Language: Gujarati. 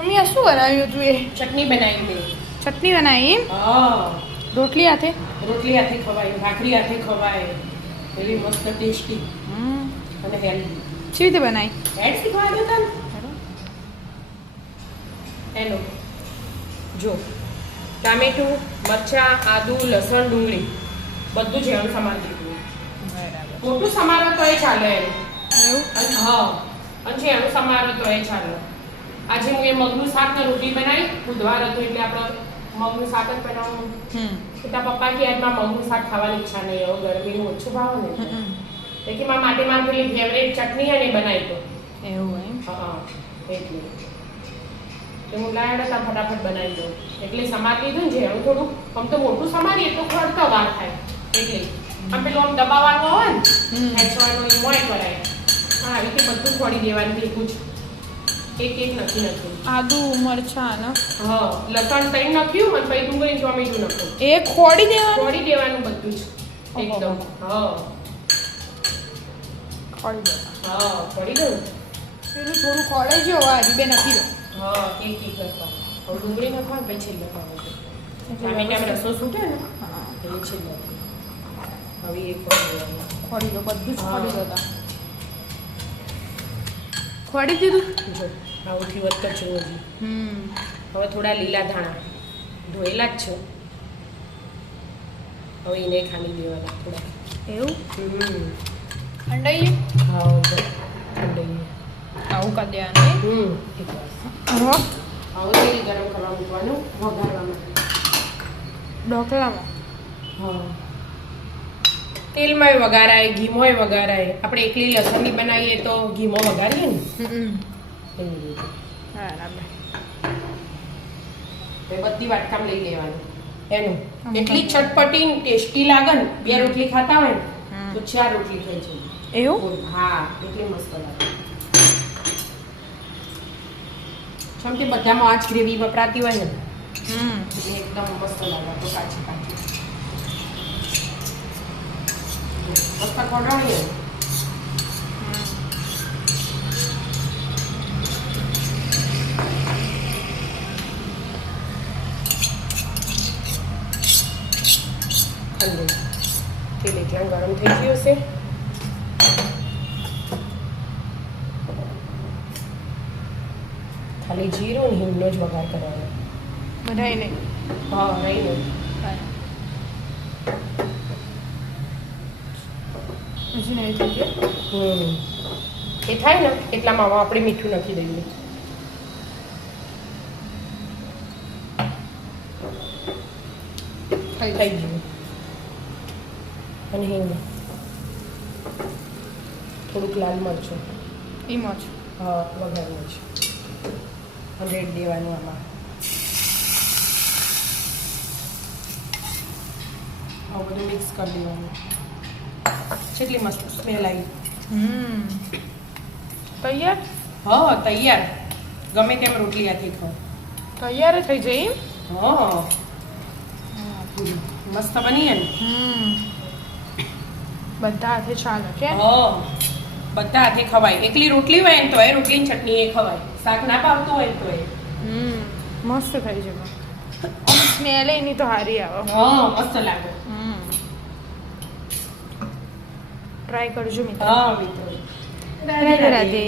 મમ્મી આ શું બનાવ્યું તું? એ ચટણી બનાવી મેં. ચટણી બનાવી? હા, રોટલી હાથે? રોટલી હાથે ખવાય, ભાખરી હાથે ખવાય, એવી મસ્ત ટેસ્ટી અને હેલ્ધી. કેવી રીતે બનાવી? એડ શીખવા દો તને. હેલો, જો ટામેટું, મરચાં, આદુ, લસણ, ડુંગળી બધું જ એનું સમાર દીધું. બરાબર. મોટું સમારો તો એ ચાલે એમ. એવું? અને હા, અને જે એનું સમારો તો એ ચાલે. આજે હું એ મગનું શાક ને રોટલી બનાવી. બુધવાર હતું એટલે આપણે મગનું શાક જ બનાવવાનું. એટલે પપ્પા કે આજમાં મગનું શાક ખાવાની ઈચ્છા નહીં, હવે ગરમીનું ઓછું ભાવ ને એટલે મારા માટે મારી પેલી ફેવરેટ ચટણી અને બનાવી દો. એવું એમ? હા, એટલે હું લાવ્યા હતા ફટાફટ બનાવી દઉં. એટલે સમાર લીધું ને જે હું થોડું આમ તો મોટું સમારીએ તો ખડતો વાર થાય. એટલે આમ પેલું આમ દબાવવાનું હોય ને ખેંચવાનું એ મોય કરાય. હા, આવી રીતે બધું ખોડી દેવાનું ભેગું જ. એક નથી આદુ મરચાં ને હા, લસણ તઈ નાખ્યું અને પછી ડુંગળી ટોમેટું નાખ્યું. એ ખોડી દેવાનું? ખોડી દેવાનું બધું જ એકદમ. હા, ખોડી દેવાનું. હા, ખોડી દઉં. પેલું થોડું ખોડે જો વારી બે નથી દો. હા, એક નાખવા. હવે ડુંગળી નાખવાનું પછી છેલ્લે નાખવાનું. ટામેટામાં રસો છૂટે ને હા, એ છેલ્લે. હવે એક ખોડી દેવાનું. ખોડી દો, બધું જ ખોડી દો. ખોડી દીધું? જો આવુંથી વધતા છે હજી. હવે થોડા લીલા ધાણા ધોયેલા જ છે. હવે એને ખાલી દેવાના થોડા. એવું? ઠંડાઈએ? હા, ઠંડાઈએ. આવું કરી દેવાનું? એક વાર. હવે તેલ ગરમ કરવા મૂકવાનું વઘારવા માટે. ઢોકળામાં? હા, તેલમાંય વઘારાય, ઘીમાંય વઘારાય. આપણે એકલી લસણની બનાવીએ તો ઘીમાં વઘારીએ ને એવી રીતે. બરાબર. બધી વાટકામ લઈ લેવાનું એનું. એટલી ચટપટી ટેસ્ટી લાગે ને. 2 રોટલી ખાતા હોય ને તો 4 રોટલી ખાઈ જાય. એવું? હા, એટલી મસ્ત લાગે. જેમ કે બધામાં આ જ ગ્રેવી વપરાતી હોય ને એટલે એકદમ મસ્ત લાગે. તો કાચી કાચી મસ્ત ખોડાણીએ. તેલ એકલા ગરમ થઈ ગયું હશે. ખાલી જીરું ને હિંગનો જ વઘાર કરવાનો. બધાય નહીં? હા, નહીં નહીં. હજી નહીં થઈ ગયું? એ થાય ને એટલામાં આપણે મીઠું નાખી દઈએ. થઈ ગયું. અને હિંગ, થોડુંક લાલ મરચું. એમાં જ? હા, વઘારવું છે. અને રેડ દેવાનું આમાં. આ બધું મિક્સ કરી દેવાનું. કેટલી મસ્ત સ્મેલ આવી. તૈયાર? હા, તૈયાર. ગમે તેમ રોટલી હાથે ખાઓ. તૈયાર જ થઈ જાય? હા, મસ્ત બની ને. બધા હાથે ચાલે કે? હા, બધા હાથે ખવાય. એકલી રોટલી હોય ને તો એ રોટલી ચટણી એ ખવાય. શાક ના ભાવતું હોય તો એ. મસ્ત થઈ જાય. સ્મેલ એની તો સારી આવે. હા, મસ્ત લાગે. ટ્રાય કરજો મિત્રો. હા મિત્રો. રાધે રાધે.